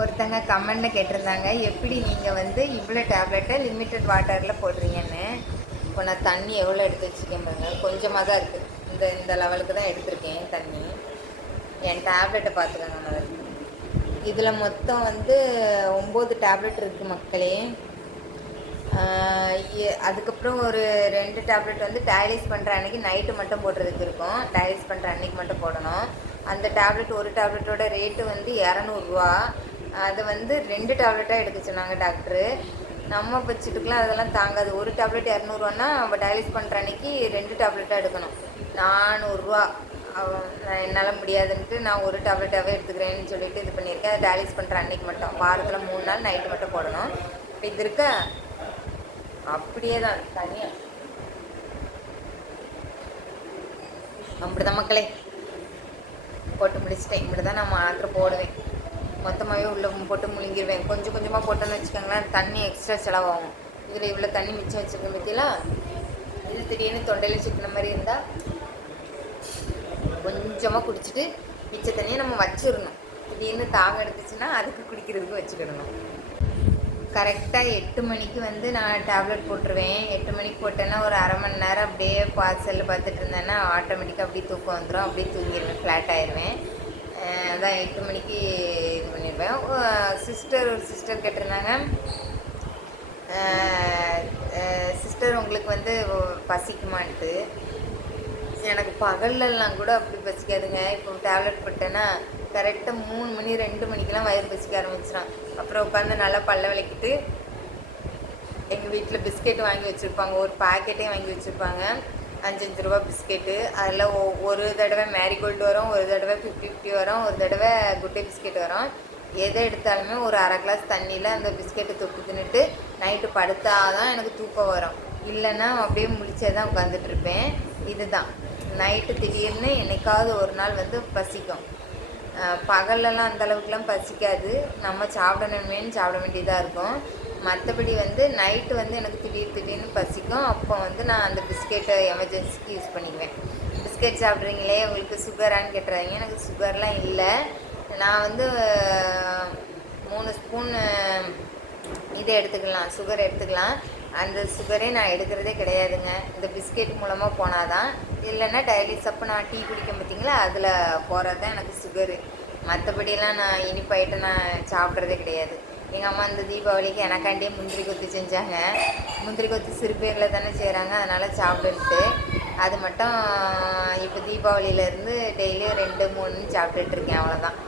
ஒருத்தங்க கமெண்ட்னு கேட்டிருந்தாங்க எப்படி நீங்கள் வந்து இவ்வளோ டேப்லெட்டை லிமிட்டட் வாட்டரில் போடுறீங்கன்னு? இப்போ நான் தண்ணி எவ்வளோ எடுத்து வச்சுருக்கேன் பாருங்கள் கொஞ்சமாக தான் இருக்குது இந்த இந்த லெவலுக்கு தான் எடுத்திருக்கேன் தண்ணி. என் டேப்லெட்டை பார்த்துக்கோங்க முதல்ல. இதில் மொத்தம் வந்து ஒம்பது டேப்லெட் இருக்குது மக்களே. அதுக்கப்புறம் ஒரு ரெண்டு டேப்லெட் வந்து டயலிஸ் பண்ணுற அன்னைக்கு நைட்டு மட்டும் போடுறதுக்கு இருக்கும் டயலிஸ் பண்ணுற அன்றைக்கி மட்டும் போடணும். அந்த டேப்லெட் ஒரு டேப்லெட்டோட ரேட்டு வந்து இரநூறுவா. அதை வந்து ரெண்டு டேப்லெட்டாக எடுக்க சொன்னாங்க டாக்டரு. நம்ம பட்ஜெட்டுக்குலாம் அதெல்லாம் தாங்காது. ஒரு டேப்லெட் இரநூறுவான்னா நம்ம டயலைஸ் பண்ணுற அன்னைக்கு ரெண்டு டேப்லெட்டாக எடுக்கணும். நானூறுரூவா என்னால் முடியாதுன்ட்டு நான் ஒரு டேப்லெட்டாகவே எடுத்துக்கிறேன்னு சொல்லிட்டு இது பண்ணியிருக்கேன். அதை டயலைஸ் பண்ணுற அன்னைக்கு மட்டும். வாரத்தில் மூணு நாள் நைட்டு மட்டும் போடணும். இப்போ இது இருக்க அப்படியே தான் தனியாக அப்படிதான் மக்களே. போட்டு முடிச்சிட்டேன். இப்படி தான் நான் மாத்திரை போடுவேன். மொத்தமாகவே உள்ளே போட்டு முழுங்கிடுவேன் கொஞ்சம் கொஞ்சமாக போட்டோன்னு வச்சுக்கோங்களேன் தண்ணி எக்ஸ்ட்ரா செலவாகும். இதில் இவ்வளோ தண்ணி மிச்சம் வச்சுருக்கேன் பற்றிலாம் இது திடீர்னு தொண்டையில் சிக்கின மாதிரி இருந்தால் கொஞ்சமாக குடிச்சிட்டு மிச்ச தண்ணியை நம்ம வச்சிடணும். திடீர்னு தாகம் எடுத்துச்சுன்னா அதுக்கு குடிக்கிறதுக்கு வச்சுக்கிடணும். கரெக்டாக எட்டு மணிக்கு வந்து நான் டேப்லெட் போட்டுருவேன். எட்டு மணிக்கு போட்டேன்னா ஒரு அரை மணி நேரம் அப்படியே பார்சல் பார்த்துட்டு இருந்தேன்னா ஆட்டோமேட்டிக்காக அப்படியே தூக்கம் வந்துடும் அப்படியே தூங்கிடுவேன் ஃப்ளாட் ஆயிடுவேன் அதான் எட்டு மணிக்கு இது சிஸ்டர் ஒரு சிஸ்டர் கேட்டிருந்தாங்க. சிஸ்டர் உங்களுக்கு வந்து பசிக்குமான்ட்டு. எனக்கு பகல்லலாம் கூட அப்படி பசிக்காதுங்க. இப்போ டேப்லெட் போட்டேன்னா கரெக்டாக மூணு மணி ரெண்டு மணிக்கெலாம் வயிறு பசிக்க ஆரம்பிச்சிடும் அப்புறம் உட்காந்து நல்லா பல்ல விளக்கிட்டு எங்கள் வீட்டில் பிஸ்கெட் வாங்கி வச்சுருப்பாங்க. ஒரு பாக்கெட்டே வாங்கி வச்சுருப்பாங்க. அஞ்சஞ்சு ரூபா பிஸ்கெட்டு. அதில் ஒ- ஒரு தடவை மேரிகோல்டு வரும் ஒரு தடவை ஃபிஃப்டி ஃபிஃப்டி வரும் ஒரு தடவை குட்டே பிஸ்கெட் வரும். எதை எடுத்தாலுமே ஒரு அரை கிளாஸ் தண்ணியில் அந்த பிஸ்கெட்டை தொட்டு தின்னுட்டு நைட்டு படுத்தால் தான் எனக்கு தூக்கம் வரும். இல்லைன்னா அப்படியே முழிச்சே தான் உட்காந்துட்ருப்பேன் இதுதான். நைட்டு திடீர்னு என்னைக்காவது ஒரு நாள் வந்து பசிக்கும். பகல்லலாம் அந்தளவுக்குலாம் பசிக்காது. நம்ம சாப்பிடணுமேன்னு சாப்பிட வேண்டியதாக இருக்கும். மற்றபடி வந்து நைட்டு வந்து எனக்கு திடீர் திடீர்னு பசிக்கும். அப்போ வந்து நான் அந்த பிஸ்கெட்டை எமர்ஜென்சிக்கு யூஸ் பண்ணிக்குவேன். பிஸ்கெட் சாப்பிட்றீங்களே உங்களுக்கு சுகரான்னு கேட்டுறாங்க எனக்கு சுகர்லாம் இல்லை. நான் வந்து மூணு ஸ்பூன் இதை எடுத்துக்கலாம் சுகர் எடுத்துக்கலாம். அந்த சுகரே நான் எடுக்கிறதே கிடையாதுங்க. இந்த பிஸ்கெட் மூலமாக போனால் தான் இல்லைன்னா டெய்லி சப்பு நான் டீ குடிக்க பார்த்தீங்களா? அதில் போகிறது தான் எனக்கு சுகரு மற்றபடியெல்லாம் நான் இனிப்பாயிட்டு நான் சாப்பிட்றதே கிடையாது. எங்கள் அம்மா இந்த தீபாவளிக்கு எனக்காண்டியே முந்திரி கொத்து செஞ்சாங்க. முந்திரி கொத்து சிறு பேரில் தானே செய்கிறாங்க அதனால் சாப்பிடுன்ட்டு அது மட்டும் இப்போ தீபாவளியிலேருந்து டெய்லியும் ரெண்டு மூணுன்னு சாப்பிட்டுட்டு இருக்கேன். அவ்வளோதான்